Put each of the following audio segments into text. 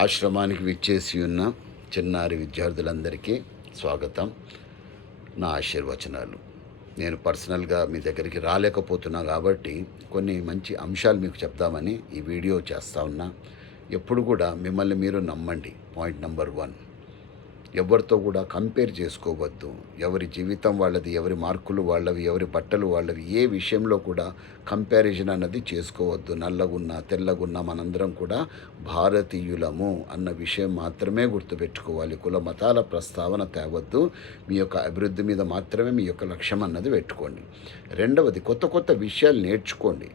ఆశ్రమానికి విచ్చేసి ఉన్న చిన్నారి విద్యార్థులందరికీ స్వాగతం. నా ఆశీర్వచనాలు. నేను పర్సనల్గా మీ దగ్గరికి రాలేకపోతున్నా కాబట్టి కొన్ని మంచి అంశాలు మీకు చెప్దామని ఈ వీడియో చేస్తూ ఉన్నా. ఎప్పుడు కూడా మిమ్మల్ని మీరు నమ్మండి. పాయింట్ నెంబర్ 1, ఎవరితో కూడా కంపేర్ చేసుకోవద్దు. ఎవరి జీవితం వాళ్ళది, ఎవరి మార్కులు వాళ్ళవి, ఎవరి బట్టలు వాళ్ళవి, ఏ విషయంలో కూడా కంపారిజన్ అన్నది చేసుకోవద్దు. నల్లగున్నా తెల్లగున్నా మనందరం కూడా భారతీయులము అన్న విషయం మాత్రమే గుర్తుపెట్టుకోవాలి. కుల మతాల ప్రస్తావన తేవద్దు. మీ యొక్క అభివృద్ధి మీద మాత్రమే మీ యొక్క లక్ష్యం అన్నది పెట్టుకోండి. రెండవది, కొత్త కొత్త విషయాలు నేర్చుకోండి.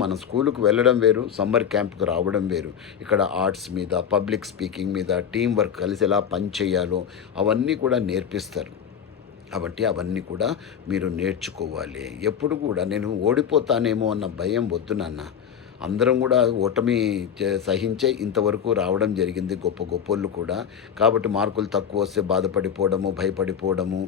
మన స్కూలుకు వెళ్ళడం వేరు, సమ్మర్ క్యాంప్కి రావడం వేరు. ఇక్కడ ఆర్ట్స్ మీద, పబ్లిక్ స్పీకింగ్ మీద, టీం వర్క్ కలిసి ఎలా పని చేయాలో అవన్నీ కూడా నేర్పిస్తారు. కాబట్టి అవన్నీ కూడా మీరు నేర్చుకోవాలి. ఎప్పుడు కూడా నేను ఓడిపోతానేమో అన్న భయం వద్దు నాన్న. అందరం కూడా ఓటమి సహించే ఇంతవరకు రావడం జరిగింది, గొప్ప గొప్పోళ్ళు కూడా. కాబట్టి మార్కులు తక్కువ వస్తే బాధపడిపోవడము, భయపడిపోవడము,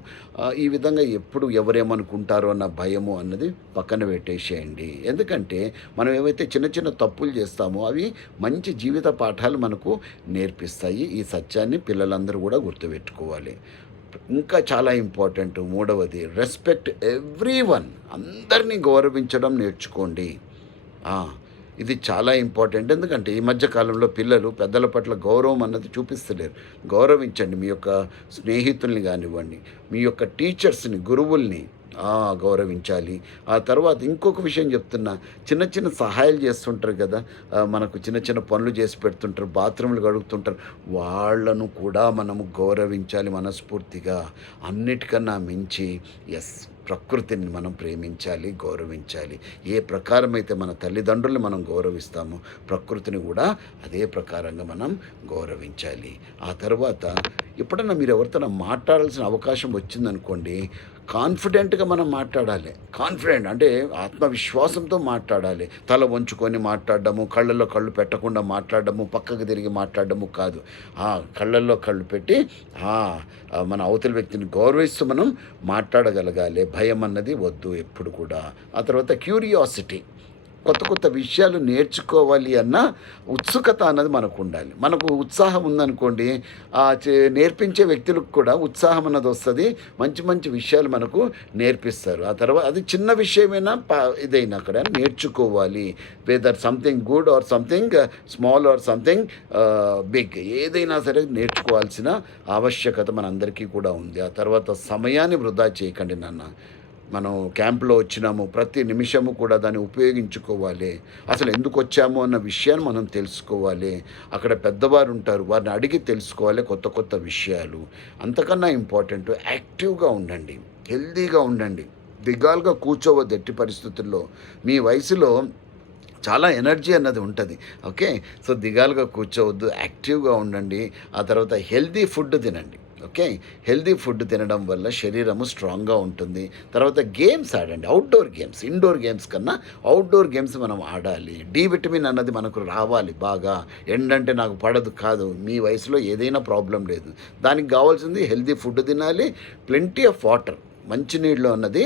ఈ విధంగా ఎప్పుడు ఎవరేమనుకుంటారో అన్న భయము అన్నది పక్కన పెట్టేసేయండి. ఎందుకంటే మనం ఏవైతే చిన్న చిన్న తప్పులు చేస్తామో అవి మంచి జీవిత పాఠాలు మనకు నేర్పిస్తాయి. ఈ సత్యాన్ని పిల్లలందరూ కూడా గుర్తుపెట్టుకోవాలి. ఇంకా చాలా ఇంపార్టెంట్ మూడవది, రెస్పెక్ట్ ఎవ్రీవన్. అందరినీ గౌరవించడం నేర్చుకోండి. ఇది చాలా ఇంపార్టెంట్. ఎందుకంటే ఈ మధ్య కాలంలో పిల్లలు పెద్దల పట్ల గౌరవం అన్నది చూపిస్తలేరు. గౌరవించండి. మీ యొక్క స్నేహితుల్ని కానివ్వండి, మీ యొక్క టీచర్స్ని, గురువుల్ని గౌరవించాలి. ఆ తర్వాత ఇంకొక విషయం చెప్తున్నా, చిన్న చిన్న సహాయాలు చేస్తుంటారు కదా, మనకు చిన్న చిన్న పనులు చేసి పెడుతుంటారు, బాత్రూమ్లు కడుగుతుంటారు, వాళ్ళను కూడా మనము గౌరవించాలి మనస్ఫూర్తిగా. అన్నిటికన్నా మించి ప్రకృతిని మనం ప్రేమించాలి, గౌరవించాలి. ఏ ప్రకారమైతే మన తల్లిదండ్రుల్ని మనం గౌరవిస్తామో ప్రకృతిని కూడా అదే ప్రకారంగా మనం గౌరవించాలి. ఆ తర్వాత ఎప్పుడన్నా మీరు ఎవరితో మాట్లాడాల్సిన అవకాశం వచ్చిందనుకోండి, కాన్ఫిడెంట్గా మనం మాట్లాడాలి. కాన్ఫిడెంట్ అంటే ఆత్మవిశ్వాసంతో మాట్లాడాలి. తల వంచుకొని మాట్లాడడము, కళ్ళల్లో కళ్ళు పెట్టకుండా మాట్లాడడము, పక్కకు తిరిగి మాట్లాడడము కాదు. కళ్ళల్లో కళ్ళు పెట్టి మన అవతల వ్యక్తిని గౌరవిస్తూ మనం మాట్లాడగలగాలి. భయం అన్నది వద్దు ఎప్పుడు కూడా. ఆ తర్వాత క్యూరియాసిటీ, కొత్త కొత్త విషయాలు నేర్చుకోవాలి అన్న ఉత్సుకత అన్నది మనకు ఉండాలి. మనకు ఉత్సాహం ఉందనుకోండి, నేర్పించే వ్యక్తులకు కూడా ఉత్సాహం అన్నది వస్తుంది. మంచి మంచి విషయాలు మనకు నేర్పిస్తారు. ఆ తర్వాత అది చిన్న విషయమైనా ఇదైనా అక్కడ నేర్చుకోవాలి. Whether something good or something small or something big, ఏదైనా సరే నేర్చుకోవాల్సిన ఆవశ్యకత మనందరికీ కూడా ఉంది. ఆ తర్వాత సమయాన్ని వృధా చేయకండి నాన్న. మనం క్యాంప్లో వచ్చినాము, ప్రతి నిమిషము కూడా దాన్ని ఉపయోగించుకోవాలి. అసలు ఎందుకు వచ్చాము అన్న విషయాన్ని మనం తెలుసుకోవాలి. అక్కడ పెద్దవారు ఉంటారు, వారిని అడిగి తెలుసుకోవాలి కొత్త కొత్త విషయాలు. అంతకన్నా ఇంపార్టెంట్, యాక్టివ్గా ఉండండి, హెల్దీగా ఉండండి. దిగాలుగా కూర్చోవద్దు ఎట్టి పరిస్థితుల్లో. మీ వయసులో చాలా ఎనర్జీ అన్నది ఉంటుంది. ఓకే, సో దిగాలుగా కూర్చోవద్దు, యాక్టివ్గా ఉండండి. ఆ తర్వాత హెల్దీ ఫుడ్ తినండి. ఓకే, హెల్దీ ఫుడ్ తినడం వల్ల శరీరము స్ట్రాంగ్గా ఉంటుంది. తర్వాత గేమ్స్ ఆడండి, అవుట్డోర్ గేమ్స్. ఇండోర్ గేమ్స్ కన్నా అవుట్డోర్ గేమ్స్ మనం ఆడాలి. డి విటమిన్ అన్నది మనకు రావాలి బాగా. ఎండంటే నాకు పడదు కాదు, మీ వయసులో ఏదైనా ప్రాబ్లం లేదు. దానికి కావాల్సింది హెల్దీ ఫుడ్ తినాలి, ప్లెంటీ ఆఫ్ వాటర్. మంచినీళ్ళు అన్నది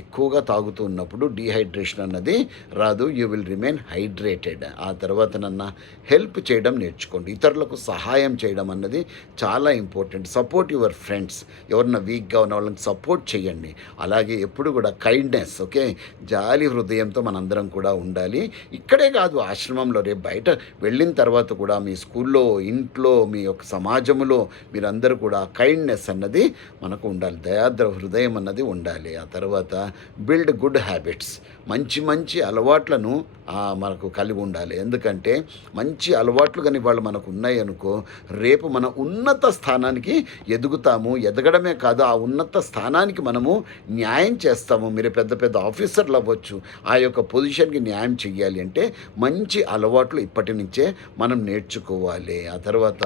ఎక్కువగా తాగుతూ ఉన్నప్పుడు డీహైడ్రేషన్ అన్నది రాదు. You will remain hydrated. ఆ తర్వాత హెల్ప్ చేయడం నేర్చుకోండి. ఇతరులకు సహాయం చేయడం అన్నది చాలా ఇంపార్టెంట్. Support your friends. ఎవరన్నా వీక్గా ఉన్న వాళ్ళని సపోర్ట్ చేయండి. అలాగే ఎప్పుడు కూడా కైండ్నెస్, ఓకే, జాలి హృదయంతో మనందరం కూడా ఉండాలి. ఇక్కడే కాదు, ఆశ్రమంలో, రేపు బయట వెళ్ళిన తర్వాత కూడా మీ స్కూల్లో, ఇంట్లో, మీ యొక్క సమాజంలో మీరందరూ కూడా కైండ్నెస్ అన్నది మనకు ఉండాలి. దయాద్ర హృదయం అన్నది ఉండాలి. ఆ తర్వాత బిల్డ్ గుడ్ హ్యాబిట్స్. మంచి మంచి అలవాట్లను మనకు కలిగి ఉండాలి. ఎందుకంటే మంచి అలవాట్లు కానీ వాళ్ళు మనకు ఉన్నాయి అనుకో, రేపు మన ఉన్నత స్థానానికి ఎదుగుతాము. ఎదగడమే కాదు, ఆ ఉన్నత స్థానానికి మనము న్యాయం చేస్తాము. మీరు పెద్ద పెద్ద ఆఫీసర్లు అవ్వచ్చు. ఆ యొక్క పొజిషన్కి న్యాయం చెయ్యాలి అంటే మంచి అలవాట్లు ఇప్పటి నుంచే మనం నేర్చుకోవాలి. ఆ తర్వాత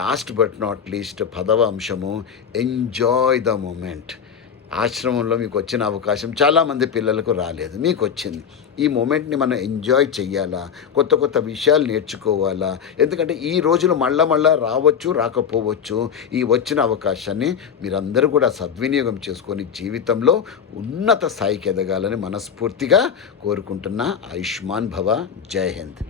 లాస్ట్ బట్ నాట్ లీస్ట్ 10వ అంశము, ఎంజాయ్ ద మూమెంట్. ఆశ్రమంలో మీకు వచ్చిన అవకాశం చాలామంది పిల్లలకు రాలేదు, మీకు వచ్చింది. ఈ మూమెంట్ని మనం ఎంజాయ్ చెయ్యాలా, కొత్త కొత్త విషయాలు నేర్చుకోవాలా. ఎందుకంటే ఈ రోజులు మళ్ళా రావచ్చు, రాకపోవచ్చు. ఈ వచ్చిన అవకాశాన్ని మీరందరూ కూడా సద్వినియోగం చేసుకొని జీవితంలో ఉన్నత స్థాయికి ఎదగాలని మనస్ఫూర్తిగా కోరుకుంటున్నా. ఆయుష్మాన్ భవ. జై హింద్.